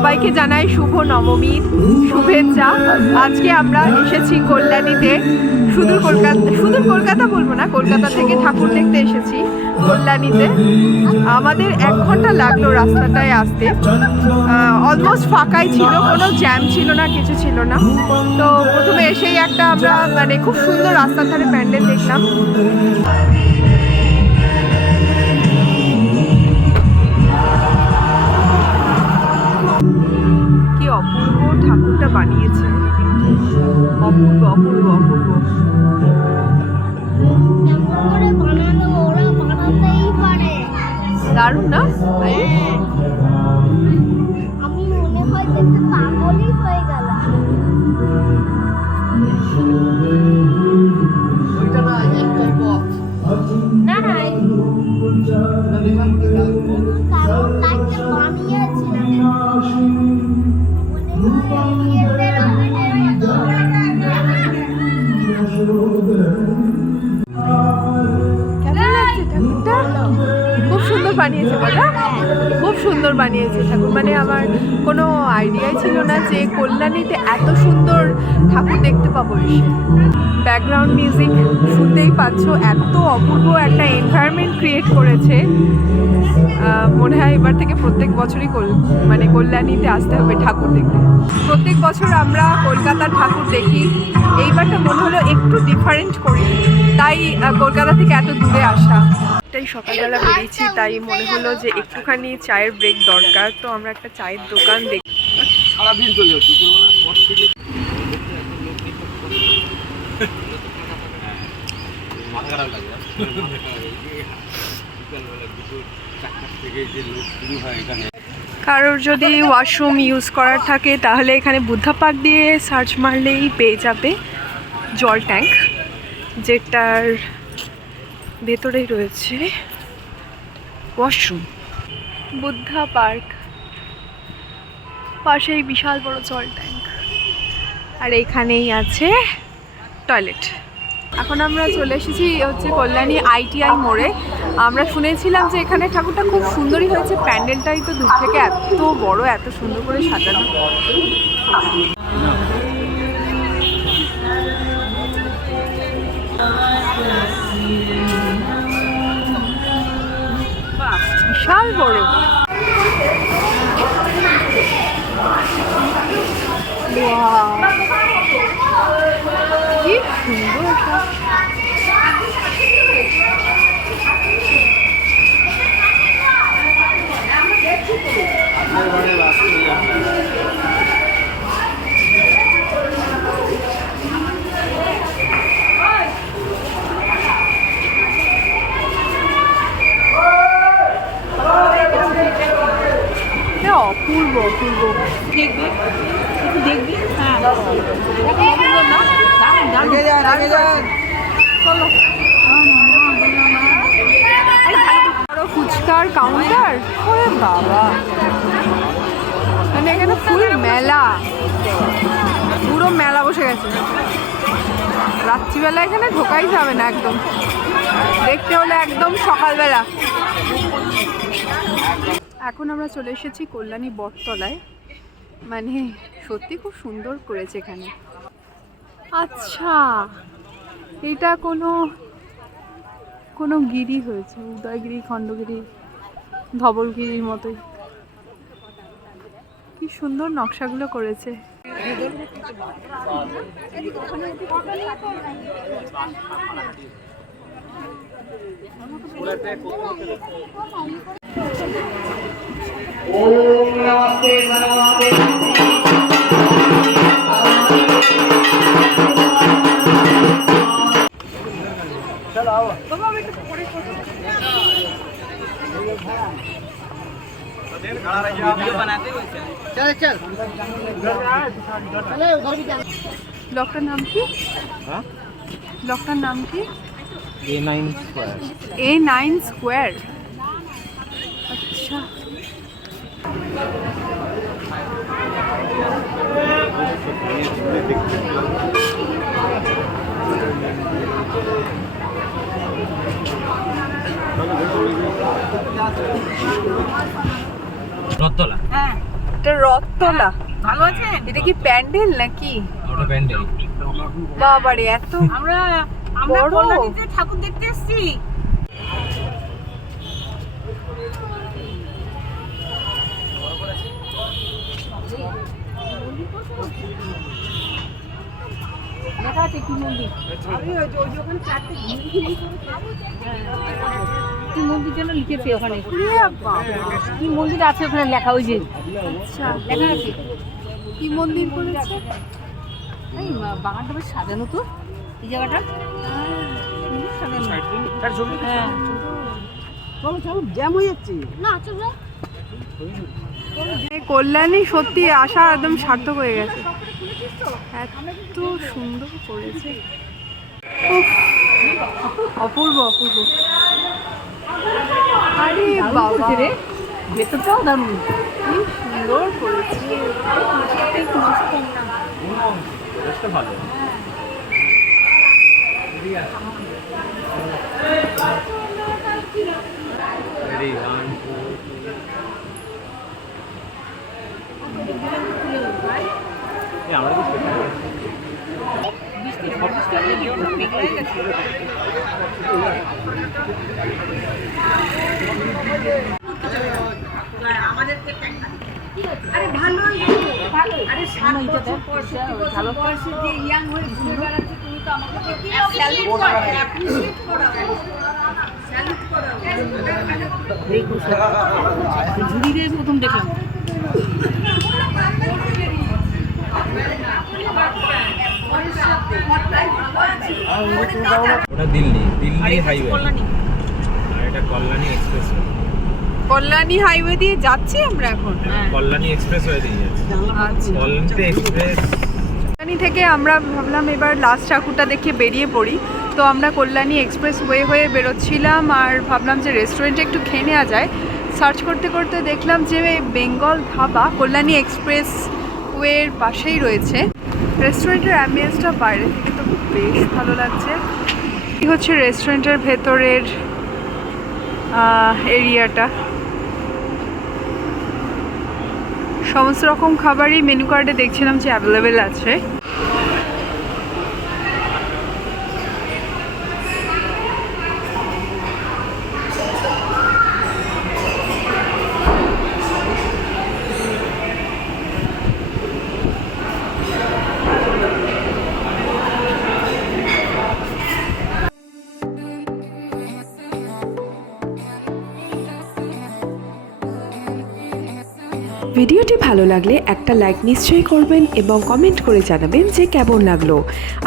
সবাইকে জানাই শুভ নবমীর শুভেচ্ছা। আজকে আমরা এসেছি কল্যাণীতে, সুদূর কলকাতা বলবো না, কলকাতা থেকে ঠাকুর দেখতে এসেছি কল্যাণীতে। আমাদের 1 ঘন্টা লাগলো রাস্তাটায় আসতে। অলমোস্ট ফাঁকাই ছিল, কোনো জ্যাম ছিল না, কিছু ছিল না। তো প্রথমে এসেই একটা আমরা মানে খুব সুন্দর রাস্তার ধারে প্যান্ডেল দেখলাম। কি অপূর্ব ঠাকুরটা বানিয়েছে, অপূর্ব অপূর্ব অপূর্ব। দারুণ না? আমি মনে হয় দেখতে পাগলই হয়ে গেলাম। ওইটা না একটাই পথ না না কারণ লাইটটা বানিয়েছে খুব সুন্দর বানিয়েছে বলো, খুব সুন্দর বানিয়েছে ঠাকুর। মানে আমার কোনো আইডিয়াই ছিল না যে কল্যাণীতে এত সুন্দর ঠাকুর দেখতে পাবো এসে। ব্যাকগ্রাউন্ড মিউজিক শুনতেই পাচ্ছ, এত অপূর্ব একটা এনভায়রনমেন্ট ক্রিয়েট করেছে। মনে হয় এবার থেকে প্রত্যেক বছরই মানে কল্যাণীতে আসতে হবে ঠাকুর দেখতে। প্রত্যেক বছর আমরা কলকাতার ঠাকুর দেখি, এইবারটা মনে হলো একটু ডিফারেন্ট করি, তাই কলকাতা থেকে এত দূরে আসা। তাই সকালবেলা বেরিয়েছি, তাই মনে হলো যে একটুখানি চায়ের ব্রেক দরকার। তো আমরা একটা চায়ের দোকান দেখি। সারাদিন চলে যাচ্ছে পর থেকে মাথা খারাপ লাগে। কারোর যদি ওয়াশরুম ইউজ করার থাকে তাহলে এখানে বুদ্ধা পার্ক দিয়ে সার্চ মারলেই পেয়ে যাবে জল ট্যাঙ্ক, যেটার ভেতরেই রয়েছে ওয়াশরুম। বুদ্ধা পার্ক পাশেই বিশাল বড় জল ট্যাঙ্ক, আর এখানেই আছে টয়লেট। এখন আমরা চলে এসেছি হচ্ছে কল্যাণী ITI মোড়ে। আমরা শুনেছিলাম যে এখানে ঠাকুরটা খুব সুন্দরই হয়েছে, প্যান্ডেলটাই তো দূর থেকে এত বড়, এত সুন্দর করে সাজানো। বিশাল বড়, কি সুন্দর। অপূর্ব অপূর্ব। দেখবি দেখবি, হ্যাঁ চলো। ফুচকার কাউন্টার, ওরে বাবা, মানে এখানে ফুল মেলা, পুরো মেলা বসে গেছে। রাত্রিবেলা এখানে ঢোকাই যাবে না, একদম দেখতে হলে একদম সকালবেলা। এখন আমরা চলে এসেছি কল্যাণী বটতলায়, মানে সত্যি খুব সুন্দর করেছে এখানে। আচ্ছা, এটা কোনো গিরি হয়েছে, উদয়গিরি, খণ্ডগিরি, ধবলগিরির মতোই। কি সুন্দর নকশাগুলো করেছে। ओम नमस्ते नमस्ते चलो आओ बाबा बेटा पकड़े खड़ा रहिए, आप वीडियो बनाते हुए चल चल चले उधर भी चल। ब्लॉकটার নাম কি? হ্যাঁ, ব্লকটার নাম কি? A9 square. A9 স্কয়ার, আচ্ছা। রথতলা, হ্যাঁ এটা রথ তোলা। ভালো আছেন? এটা কি প্যান্ডেল নাকি? ওটা প্যান্ডেল। বাবারে এত আমরা বড়। কল্যাণীতে ঠাকুর দেখতে এসেছি। লেখা আছে কি মন্দির? আমি ওই ওখানে চারটে কি মন্দির যেন লিখেছে ওখানে। কি মন্দির আছে ওখানে লেখা, ওই যে আচ্ছা লেখা আছে। কি মন্দির করেছে? এই বাগানটা বেশ সাজানো তো, এই জায়গাটা সাজানো। হ্যাঁ চলো চলো, জ্যাম হয়ে যাচ্ছে। না চলো কল্যাণী সত্যি আসা একদম সার্থক হয়ে গেছে, এত সুন্দর করেছে। উফ, অপূর্ব অপূর্ব। আরে বাবা রে ভেতরটাও দারুণ। কি সুন্দর করেছে। বেশটা ভালো। Ready, 1, 2, 3. আমরা কি আরে ভালোই ভালো। আরে 7 বছর 65 বছর যে ইয়াং হয়ে ঘুরে বেড়াচ্ছে, তুমি তো আমাকে স্যালুট করো, অ্যাপ্রিশিয়েট করো, স্যালুট করো। দেখো ঝুড়িরে প্রথম দেখলাম। ওটা দিল্লি হাইওয়ে, আর এটা কল্যাণী এক্সপ্রেস। কল্যাণী হাইওয়ে দিয়ে যাচ্ছি আমরা এখন। কল্যাণী এক্সপ্রেস হয়ে দিয়ে যাচ্ছে। আচ্ছা, কল্যাণীতে এক্সপ্রেস। কল্যাণী থেকে আমরা ভাবলাম এবার লাস্ট ঠাকুরটা দেখে বেরিয়ে পড়ি। তো আমরা কল্যাণী এক্সপ্রেস ওয়ে হয়ে বেরোচ্ছিলাম আর ভাবলাম যে রেস্টুরেন্টে একটু খেয়ে নেওয়া যায়। সার্চ করতে করতে দেখলাম যে বেঙ্গল ধাবা কল্যাণী এক্সপ্রেস ওয়ের পাশেই রয়েছে। রেস্টুরেন্টের অ্যাম্বিয়েন্সটা বাইরে থেকে তো বেশ ভালো লাগছে। এই হচ্ছে রেস্টুরেন্টের ভেতরের এরিয়াটা। সমস্ত রকম খাবারই মেনু কার্ডে দেখছিলাম যে অ্যাভেলেবেল আছে। ভিডিওটি ভালো লাগলে একটা লাইক নিশ্চয়ই করবেন এবং কমেন্ট করে জানাবেন যে কেমন লাগলো।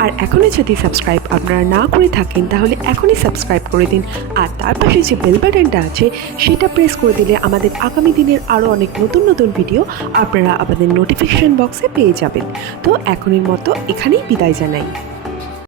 আর এখনও যদি সাবস্ক্রাইব আপনারা না করে থাকেন তাহলে এখনই সাবস্ক্রাইব করে দিন, আর তার পাশে যে বেল বাটনটা আছে সেটা প্রেস করে দিলে আমাদের আগামী দিনের আরও অনেক নতুন নতুন ভিডিও আপনারা আমাদের নোটিফিকেশন বক্সে পেয়ে যাবেন। তো এখনের মতো এখানেই বিদায় জানাই।